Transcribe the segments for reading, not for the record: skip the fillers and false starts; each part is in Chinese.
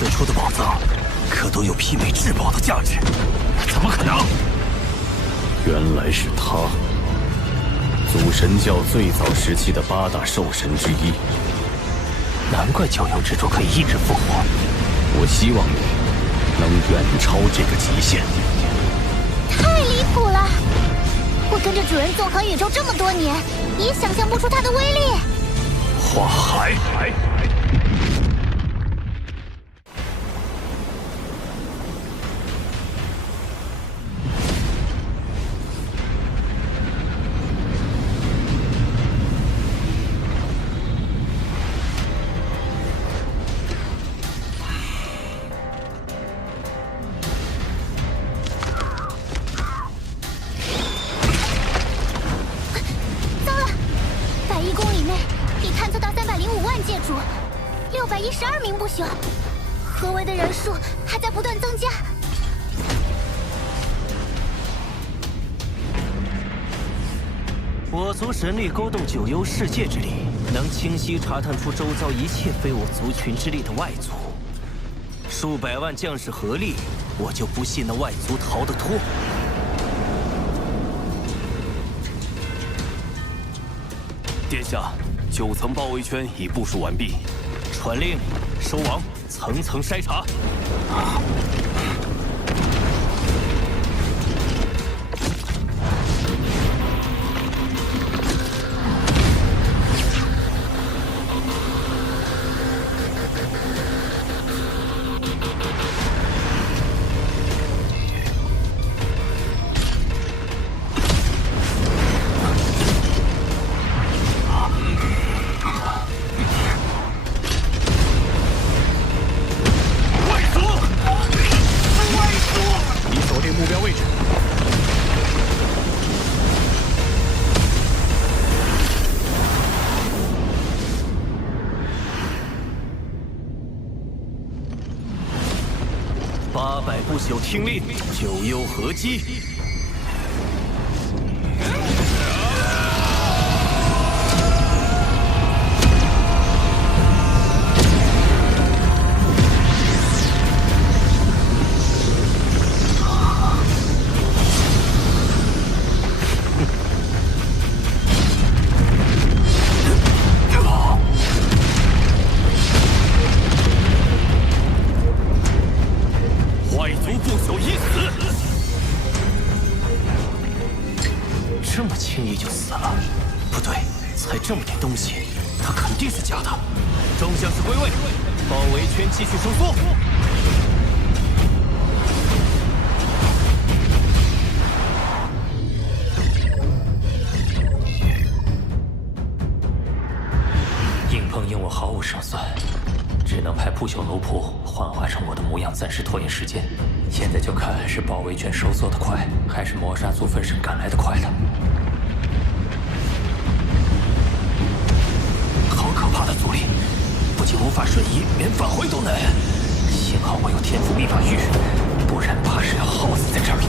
此处的宝藏，可都有媲美至宝的价值，怎么可能？原来是他，祖神教最早时期的8大兽神之一。难怪九幽之主可以一直复活。我希望你能远超这个极限。太离谱了！我跟着主人纵横宇宙这么多年，也想象不出他的威力。花海。612名不朽，合围的人数还在不断增加。我族神力勾动九幽世界之力，能清晰查探出周遭一切非我族群之力的外族。数百万将士合力，我就不信那外族逃得脱。殿下，9层包围圈已部署完毕。传令，收网，层层筛查。800不朽听令，九幽合击。这么轻易就死了？不对，才这么点东西，他肯定是假的。众将士归位，包围圈继续收缩。硬碰硬，我毫无胜算，只能派不朽楼仆幻化成我的模样，暂时拖延时间。现在就看是包围圈收缩的快，还是魔杀族分身赶来的快了。好可怕的阻力，不仅无法瞬移，连返回都难。幸好我有天赋秘法玉，不然怕是要耗死在这儿了。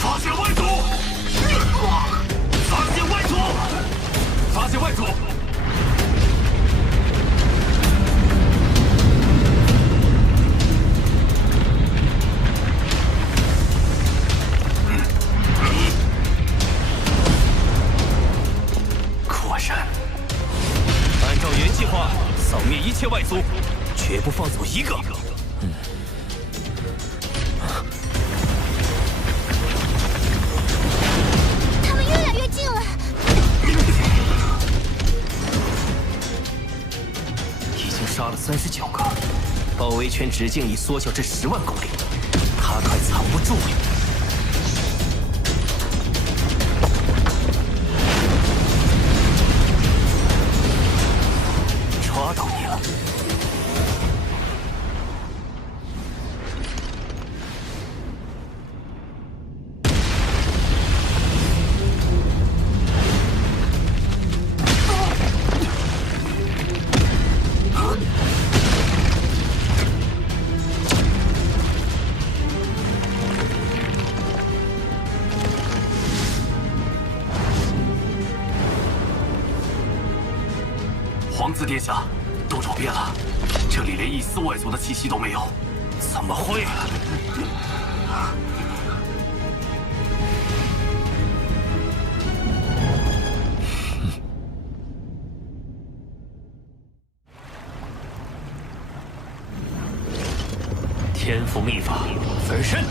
发现外族！发现外族！发现外族！扫灭一切外族，绝不放走一个。他们越来越近了，已经杀了39个，包围圈直径已缩小至10万公里，他快藏不住了。抓到你了！皇子殿下，督主，变了，这里连一丝外族的气息都没有。怎么会？天赋秘法，分身。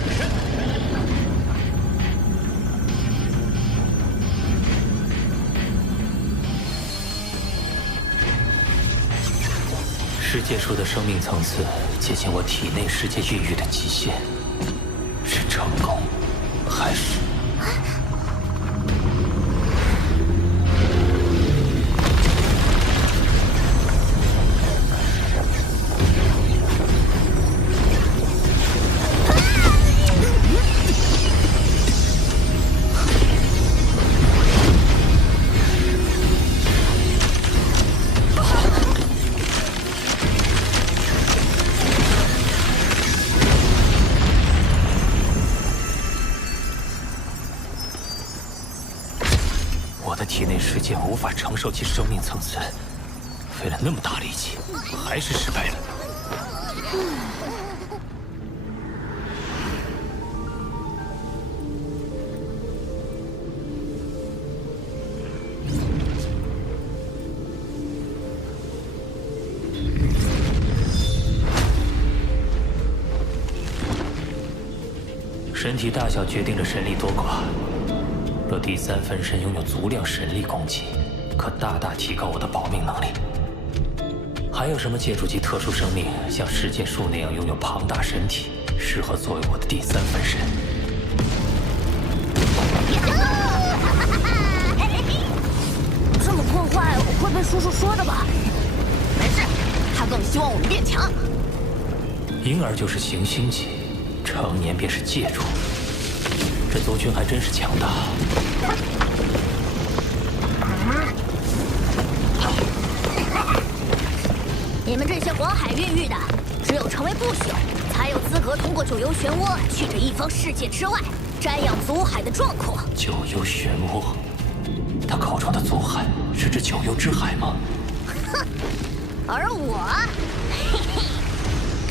世界树的生命层次接近我体内世界孕育的极限，是成功，还是？体内世界无法承受其生命层次，费了那么大力气，还是失败了。身体大小决定着神力多寡。若第三分身拥有足量神力攻击，可大大提高我的保命能力。还有什么借助其特殊生命，像世界树那样拥有庞大身体，适合作为我的第三分身？这么破坏，我会被叔叔说的吧？没事，他更希望我们变强。婴儿就是行星级，成年便是界主。这族群还真是强大。你们这些黄海孕育的，只有成为不朽，才有资格通过九幽漩涡去这一方世界之外，瞻仰祖海的壮阔。九幽漩涡，他口中的祖海是指九幽之海吗？哼，而我，嘿嘿，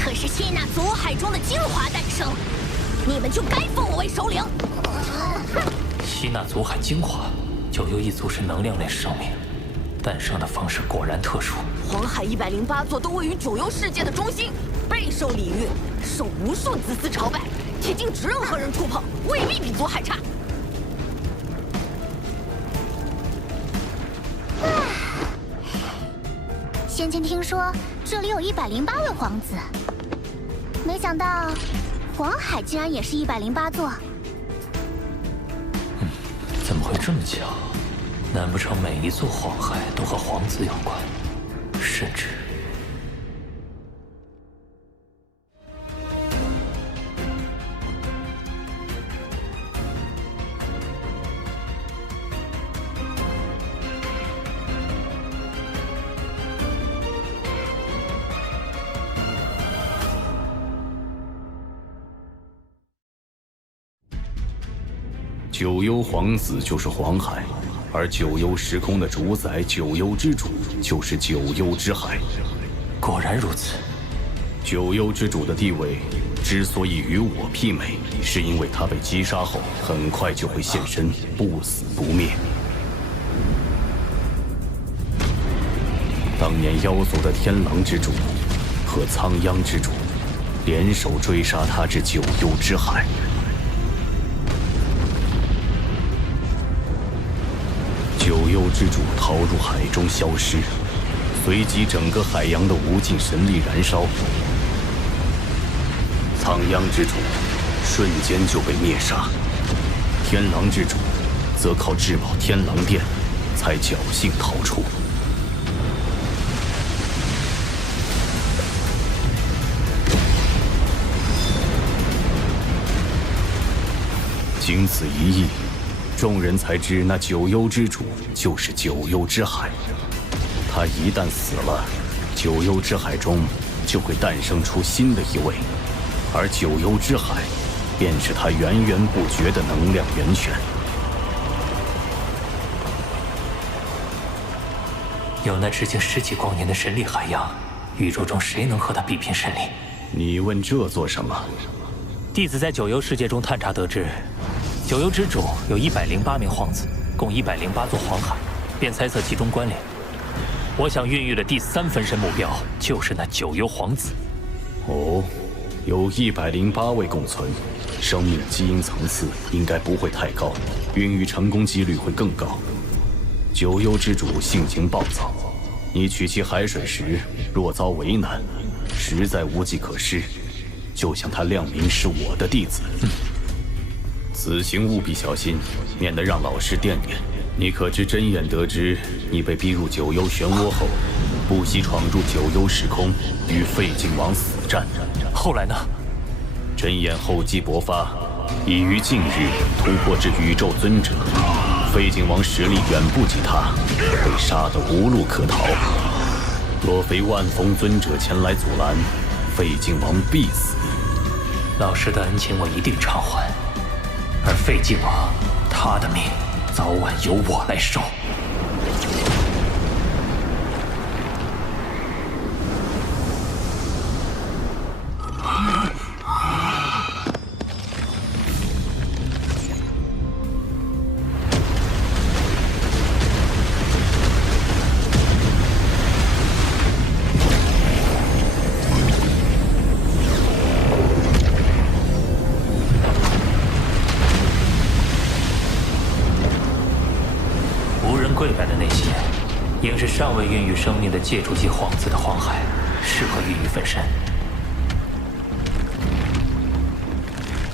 可是吸纳祖海中的精华诞生，你们就该封我为首领。吸纳祖海精华，九幽一族是能量类生命，诞生的方式果然特殊。黄海108座都位于九幽世界的中心，备受礼遇，受无数子嗣朝拜，铁定只任何人触碰，未必比祖海差。先前听说这里有108位皇子，没想到黄海竟然也是108座。怎么会这么巧？难不成每一座黄海都和皇子有关？甚至……九幽皇子就是黄海，而九幽时空的主宰九幽之主就是九幽之海。果然如此。九幽之主的地位之所以与我媲美，是因为他被击杀后很快就会现身，不死不灭。当年妖族的天狼之主和苍央之主联手追杀他至九幽之海。九幽之主逃入海中消失，随即整个海洋的无尽神力燃烧。苍央之主瞬间就被灭杀，天狼之主则靠至宝天狼殿才侥幸逃出。经此一役，众人才知那九幽之主就是九幽之海。他一旦死了，九幽之海中就会诞生出新的一位，而九幽之海便是他源源不绝的能量源泉。有那直径10几光年的神力海洋，宇宙中谁能和他比拼神力？你问这做什么？弟子在九幽世界中探查得知，九幽之主有108名皇子，共108座黄海，便猜测其中关联。我想孕育的第3分身目标就是那九幽皇子。哦，有108位共存，生命基因层次应该不会太高，孕育成功几率会更高。九幽之主性情暴躁，你取其海水时若遭为难，实在无计可施。就向他亮明是我的弟子。此行务必小心，免得让老师惦念。你可知真眼得知你被逼入九幽漩涡后，不惜闯入九幽时空，与废镜王死战。后来呢？真眼厚积薄发，已于近日突破至宇宙尊者。废镜王实力远不及他，被杀得无路可逃。若非万峰尊者前来阻拦，废镜王必死。老师的恩情我一定偿还，而废镜王，他的命早晚由我来受。跪拜的那些，应是尚未孕育生命的借助级皇子的黄海，适合孕育分身。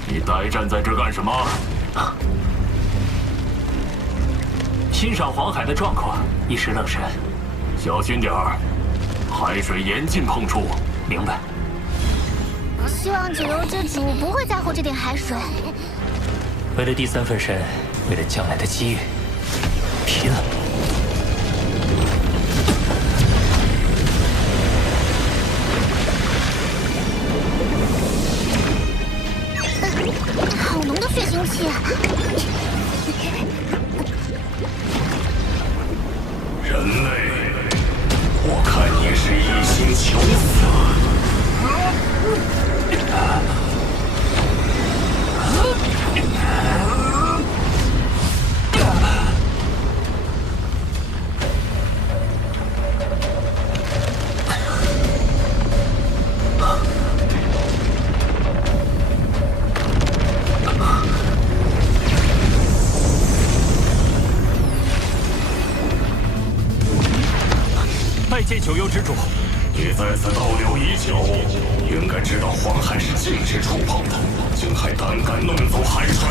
你呆站在这干什么？欣赏黄海的壮阔，一时愣神。小心点儿，海水严禁碰触。明白。希望九幽之主不会在乎这点海水。为了第3分身，为了将来的机遇，拼了！好浓的血腥气！人类，我看你是一心求死。拜见九幽之主。你在此逗留已久，应该知道黄海是禁止触碰的，竟还胆敢弄走海水！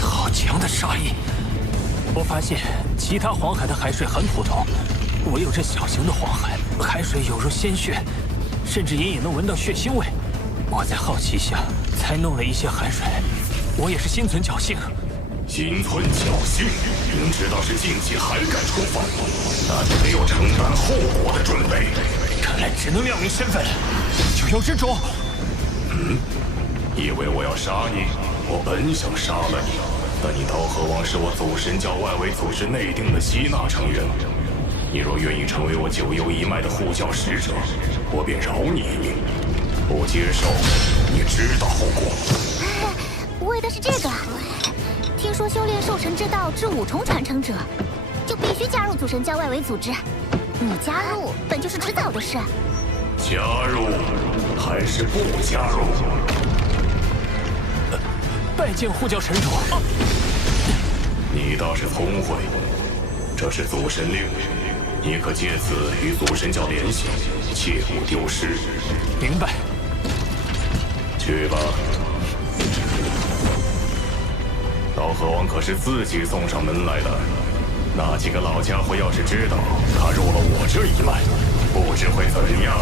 好强的杀意！我发现其他黄海的海水很普通，唯有这小型的黄海，海水有如鲜血，甚至隐隐能闻到血腥味。我在好奇下才弄了一些海水，我也是心存侥幸。心存侥幸，明知道是禁忌还敢触犯，那你没有承担后果的准备。看来只能亮明身份了。九幽之主，以为我要杀你？我本想杀了你，但你刀河王是我祖神教外围组织内定的吸纳成员。你若愿意成为我九幽一脉的护教使者，我便饶你一命；不接受，你知道后果。为的是这个。听说修炼兽神之道之5重传承者，就必须加入祖神教外围组织。你加入本就是迟早的事。加入还是不加入？拜见护教神主。你倒是聪慧，这是祖神令，你可借此与祖神教联系，切勿丢失。明白。去吧。刀河王可是自己送上门来的，那几个老家伙要是知道他入了我这一脉，不知会怎样。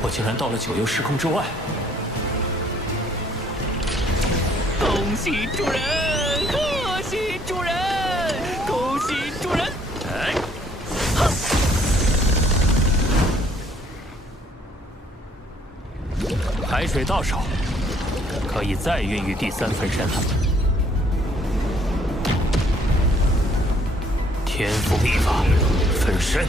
我竟然到了九幽时空之外。恭喜主人，贺喜主人，恭喜主人！哎，海水到手，可以再孕育第3分身了。天赋秘法，分身。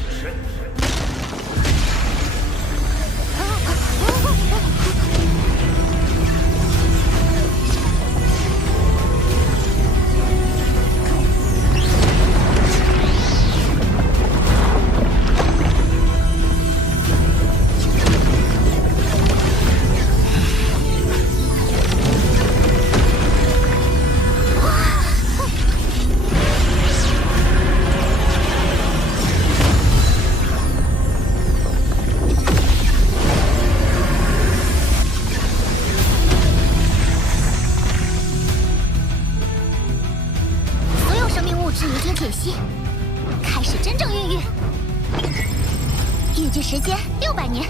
解析，开始真正孕育。预计时间600年。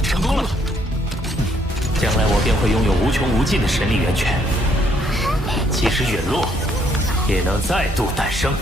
成功了！将来我便会拥有无穷无尽的神力源泉，即使陨落，也能再度诞生。